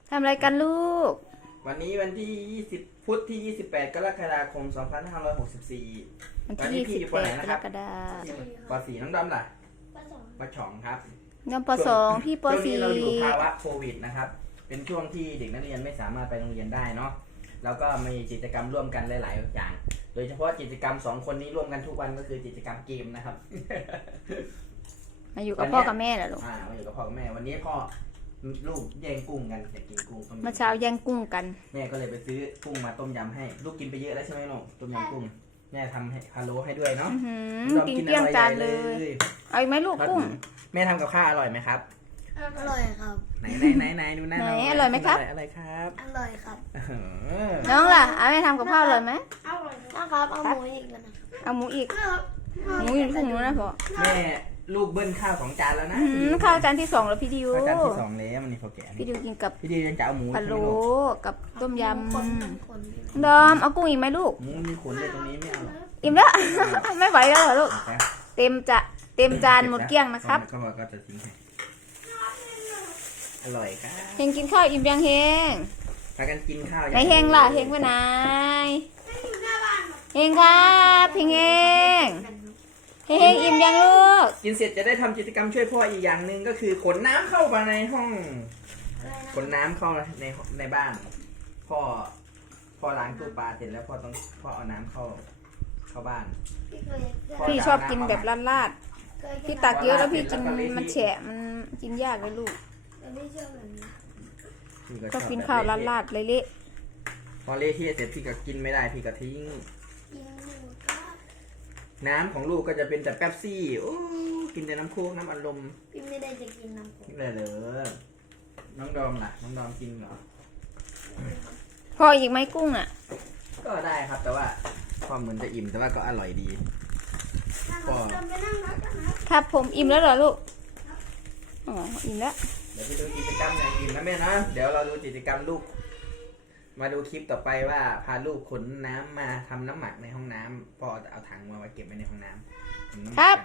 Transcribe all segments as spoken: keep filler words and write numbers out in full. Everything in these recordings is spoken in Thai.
ทำอะไรกันลูกวันนี้วันที่ยี่สิบพุธที่ยี่สิบแปดกรกฎาคมสองพันห้าร้อยหกสิบสี่วันที่ยี่สิบแปดกรกฎาคมป.สี่น้องดอมล่ะป.สองครับน้องป.สองพี่ป.สี่ช่วงนี้เราอยู่ภาวะโควิดนะครับเป็นช่วงที่เด็กนักเรียนไม่สามารถไปโรงเรียนได้เนาะแล้วก็มีกิจกรรมร่วมกันหลายๆอย่างโดยเฉพาะกิจกรรมสองคนนี้ร่วมกันทุกวันก็คือกิจกรรมเกมนะครับมาอยู่กับพ่อกับแม่เหรอลูกอ่ามาอยู่กับพ่อกับแม่วันนี้พ่อลูกแย่งกุ้งกันอยากกินกุ้งเมื่อเช้าแย่งกุ้งกันแม่ก็เลยไปซื้อกุ้งมาต้มยำให้ลูกกินไปเยอะแล้วใช่ไหมลูกต้มยำกุ้งแม่ทำให้พะโล้ให้ด้วยเนาะกินเกลี้ยงจานเลยเอาอีกไหมลูกกุ้งแม่ทำกับข้าวอร่อยไหมครับอร่อยครับไหนไหนไหนไหนดูหน้าไหนอร่อยไหมครับอร่อยครับอร่อยครับน้องล่ะเอาแม่ทำกับข้าวอร่อยไหมอร่อยนะครับเอาหมูอีกแล้วนะเอาหมูอีกหมูอยู่ถุงนู้นนะพ่อแม่ลูกเบิ้ลข้าวสองจานแล้วนะข้าวจานที่สองแล้วพี่ดิวข้าวจานที่สองแล้วมันนี่พอแก่พี่ดิวกินกับพี่ดิวยังจะเอาหมูพะโล้กับต้มยำดอมเอากุ้งอีกไหมลูกหมูมีขนเลยตรงนี้ไม่เอาอิ่มแล้วไม่ไหวแล้วเหรอลูกเต็มจะเต็มจานหมดเกลี้ยงนะครับก็บอกก็จะทิ้งให้อร่อยครับเฮงกินข้าวอิ่มยังเฮงพากันกินข้าวไหนเฮงล่ะเฮงไปไหนเฮงครับเฮงเฮงเฮงอิ่มยังลูกกินเสร็จจะได้ทำกิจกรรมช่วยพ่ออีกอย่างหนึ่งก็คือขนน้ำเข้ามาในห้องขนน้ำเข้าในในบ้านพ่อพ่อล้างตู้ปลาเสร็จแล้วพ่อต้องพ่อเอาน้ำเข้าเข้าบ้านพี่ชอบกินแบบลาดๆพี่ตักเยอะแล้วพี่กินมันแฉะมันกินยากเลยลูกชอบกินข้าวลาดๆเละพอเละเทะเสร็จพี่ก็กินไม่ได้พี่ก็ทิ้งน้ำของลูกก็จะเป็นแต่แป๊บซี่โอ้กินแต่น้ำโค้กน้ำอัดลมพี่ไม่ได้จะกินน้ำโค้กเลยเหรอน้องดอมล่ะน้องดอมกินเหรอพออีกไหมกุ้งอ่ะก็ได้ครับแต่ว่าพอเหมือนจะอิ่มแต่ว่าก็อร่อยดีก็ครับผมอิ่มแล้วเหรอลูกอ๋ออิ่มแล้วเดี๋ยวไปดูกิจกรรมอย่างอิ่มนะแม่นะเดี๋ยวเราดูกิจกรรมลูกมาดูคลิปต่อไปว่าพาลูกขนน้ำมาทำน้ำหมักในห้องน้ำพ่อจะเอาถังมาไว้เก็บไว้ในห้องน้ำครับ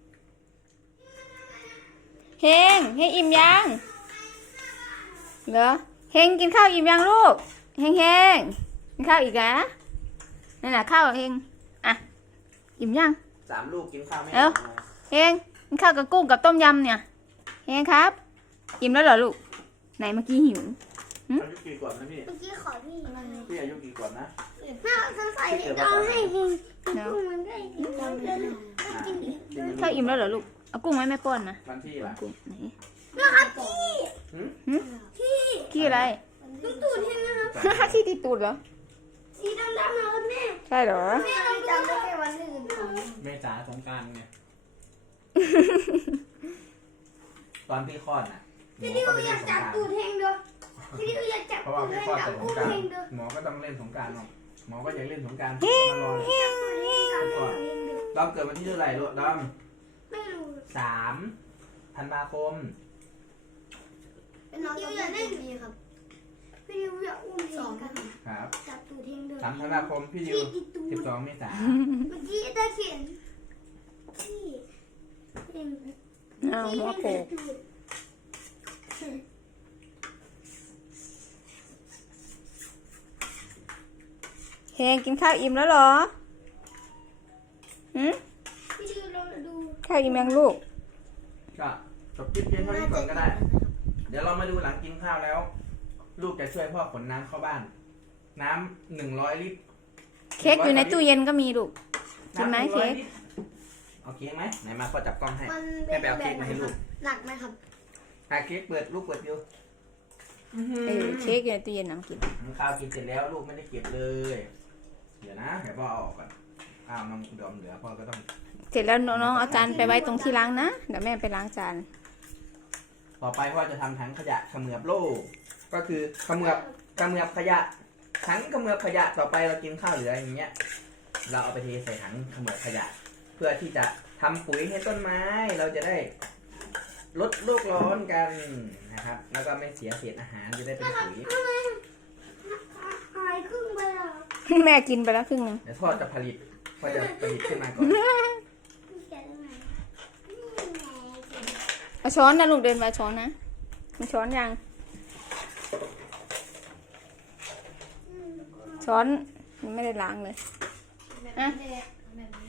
เฮงเฮงอิ่มยังเหรอเฮงกินข้าวอิ่มยังลูกเฮงเฮงกินข้าวอีกนะนี่นน่ะข้าวเฮงอ่ะอิ่มยังสามลูกกินข้าวไม่เอ้าเฮงกินข้าวกับกุ้งกับต้มยำเนี่ยเฮงครับอิ่มแล้วเหรอลูกไหนเมื่อกี้หิวอายุกี่ขวบนะพี่เมื่อกี้ขอพี่พี่อายุกี่ขวบนะถ้าฉันใส่เราให้เฮงกุ้งมันได้กินแล้วกินอีกข้าวอิ่มแล้วเหรอลูกเอากุ้งไหมแม่ป้อนนะวันที่ละกุ้งไหนนะครับพี่พี่ขี้อะไรตูดเฮงนะครับขี้ตีตูดเหรอสีดำๆนะครับแม่ใช่เหรอแม่เราจำได้แค่วันอื่นแม่จ๋าสงการไงตอนพี่คลอดน่ะพี่ดิวอยากจับตูดเฮงด้วยพี่ดิวอยากจับตูดเฮงกับกุ้งเฮงด้วยหมอก็ต้องเล่นสงการเนาะหมอก็อยากเล่นสงการเฮงเฮงเฮงดอมเกิดวันที่เท่าไหร่ลูกดอมไม่รู้สามธันวาคมเป็นน้องดิวอยากเล่นดีครับพี่ดิวอยากอุ้มสองกันครับจับตูดเฮงด้วยสามธันวาคมพี่ดิวสิบสองเมษายนเมื่อกี้ได้เขียนพี่เฮงเอาหัวโขกเฮงกินข้าวอิ่มแล้วเหรอหืมข้าวอิ่มยังลูกก็จบคลิปเพียงเท่านี้ก่อนก็ได้เดี๋ยวเรามาดูหลังกินข้าวแล้วลูกจะช่วยพ่อขนน้ำเข้าบ้านน้ำหนึ่งร้อยลิตรเค้กอยู่ในตู้เย็นก็มีลูกกินไหมเค้กเอาเค้กไหมไหนมาพ่อจับกล้องให้แม่ไปเอาเค้กมาให้ลูกหนักไหมครับหาเค้กเปิดลูกเปิดอยู่เออเค้กอยู่ในตู้เย็นน้ำกินข้าวกินเสร็จแล้วลูกไม่ได้เก็บเลยเดี๋ยวนะเดี๋ยวพ่อเอาออกก่อนข้าวน้องดอมเหลือพ่อก็ต้องเสร็จแล้วน้องเอาจานไปไว้ตรงที่ล้างนะเดี๋ยวแม่ไปล้างจานต่อไปพ่อจะทำถังขยะเขมือบโลกก็คือเขมือบเขมือบขยะถังเขมือบขยะต่อไปเรากินข้าวเหลืออย่างเงี้ยเราเอาไปเทใส่ถังเขมือบขยะเพื่อที่จะทำปุ๋ยให้ต้นไม้เราจะได้ลดโลกร้อนกันนะครับแล้วก็ไม่เสียเศษอาหารจะได้เป็นปุ๋ยหายครึ่งไปแล้วแม่กินไปแล้วครึ่งนึงเดี๋ยวพ่อจะผลิตพ่อจะผลิตขึ้นมาก่อนเอาช้อนนะลูกเดินมาช้อนนะมีช้อนยังช้อนไม่ได้ล้างเลยแบบนี้เลยแบบนี้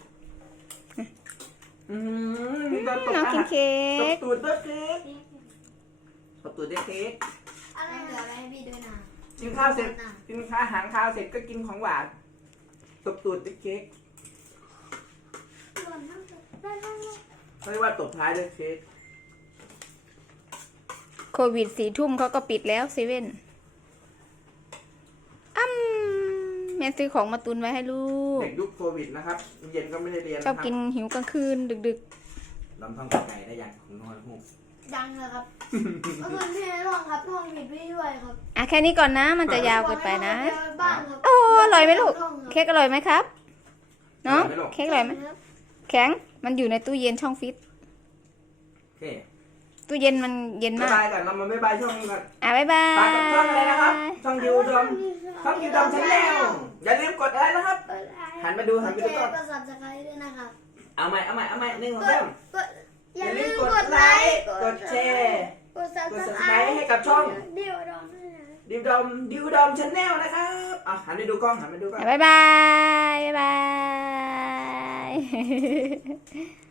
อืมมีตอนตบน้องกินเค้ตบกตูดด้วยเค้กตบตูดด้วยเค้กอะไรเหลืออะไรให้พี่ด้วยนะกินข้าวเสร็จกินข้าวอาหารข้าวเสร็จก็กินของหวานตบตูดด้วยเค้กส่วนนั่งได้ได้ได้เขาเรียกว่าตบท้ายด้วยเค้กโควิดสี่ทุ่มเขาก็ปิดแล้วเซเว่นอ้ำแม่ซื้อของมาตุนไว้ให้ลูกเด็กยุคโควิดนะครับเย็นก็ไม่ได้เรียนชอบกินหิวกลางคืนดึกลำท่องไก่ได้ยังของน้อยหูดังเลยครับเมื่อคืนพี่ให้ลองครับท่องผิดพี่ด้วยครับๆอ่ะแค่นี้ก่อนนะ มันจะยาวเกินไปนะเดี๋ยวบ้านครับโอ้อร่อยไหมลูก เค้กอร่อยไหมครับเนาะเค้กอร่อยไหมแข็ง มันอยู่ในตู้เย็นช่องฟิตโอเคตู้เย็นมันเย็นบ๊ายมากบายก่อนเรามาบ๊ายบายช่องนี้ก่อนอ่ะบ๊ายบาฝากกับช่องอะไรนะครับยช่องยูดอมช่องยูดอมชาแนลอย่าลืมกดอะไรนะครับ หันมาดูหันมาดูก่อนกดซับสไครต์ด้วยนะครับเอาใหม่เอาใหม่เอาใหม่หนึ่งสองกดสามกดอย่าลืมกดไลค์กดแชร์กดซับกดสไคร Subscribe ต์ให้กับช่องเดี๋ยวดองด้วยนะดิวดอมดิวดอมชาแนลนะครับอ่ะหันไปดูกล้องหันไปดูกล้องบ๊ายบาย บ๊ายบาย